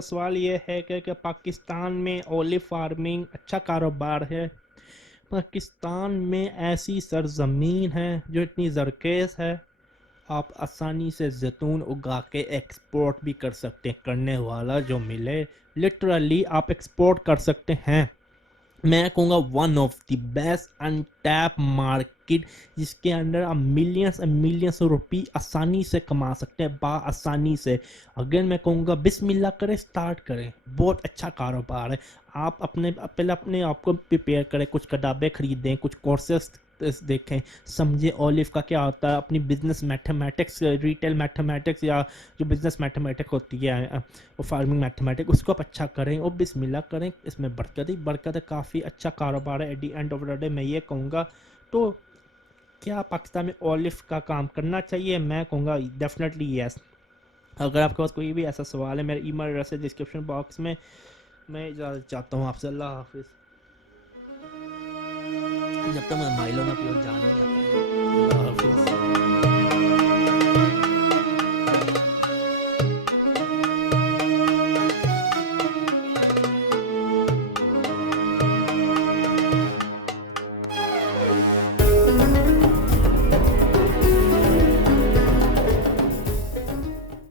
सवाल ये है कि पाकिस्तान में ओलिव फार्मिंग अच्छा कारोबार है। पाकिस्तान में ऐसी सरजमीन है जो इतनी ज़रखेज़ है, आप आसानी से जैतून उगा के एक्सपोर्ट भी कर सकते हैं। करने वाला जो मिले, लिटरली आप एक्सपोर्ट कर सकते हैं। मैं कहूँगा one of the best untapped market, जिसके अंदर आप मिलियंस एंड मिलियंस रुपये आसानी से कमा सकते हैं, आसानी से। अगर मैं कहूँगा बिस्मिल्लाह करें, स्टार्ट करें, बहुत अच्छा कारोबार है। आप पहले अपने आप को प्रिपेयर करें, कुछ किताबें खरीदें, कुछ कोर्सेस देखें, समझे ओलिव का क्या होता है, अपनी बिजनेस मैथमेटिक्स, रिटेल मैथमेटिक्स या जो बिजनेस मैथमेटिक्स होती है वो फार्मिंग मैथमेटिक्स, उसको आप अच्छा करें और बिस्मिल्लाह करें, इसमें बरकत ही बरकत है। काफ़ी अच्छा कारोबार है। At the end of the day मैं ये कहूँगा, तो क्या पाकिस्तान में ओलिव का काम करना चाहिए? मैं कहूँगा डेफिनेटली यस। अगर आपके पास कोई भी ऐसा सवाल है, मेरा ईमेल एड्रेस है डिस्क्रिप्शन बॉक्स में। मैं इजाज़त चाहता हूँ आपसे। अल्लाह हाफिज़। जब तक मैं माइलो ना पियो जान नहीं आता। अल्लाह हाफिज़।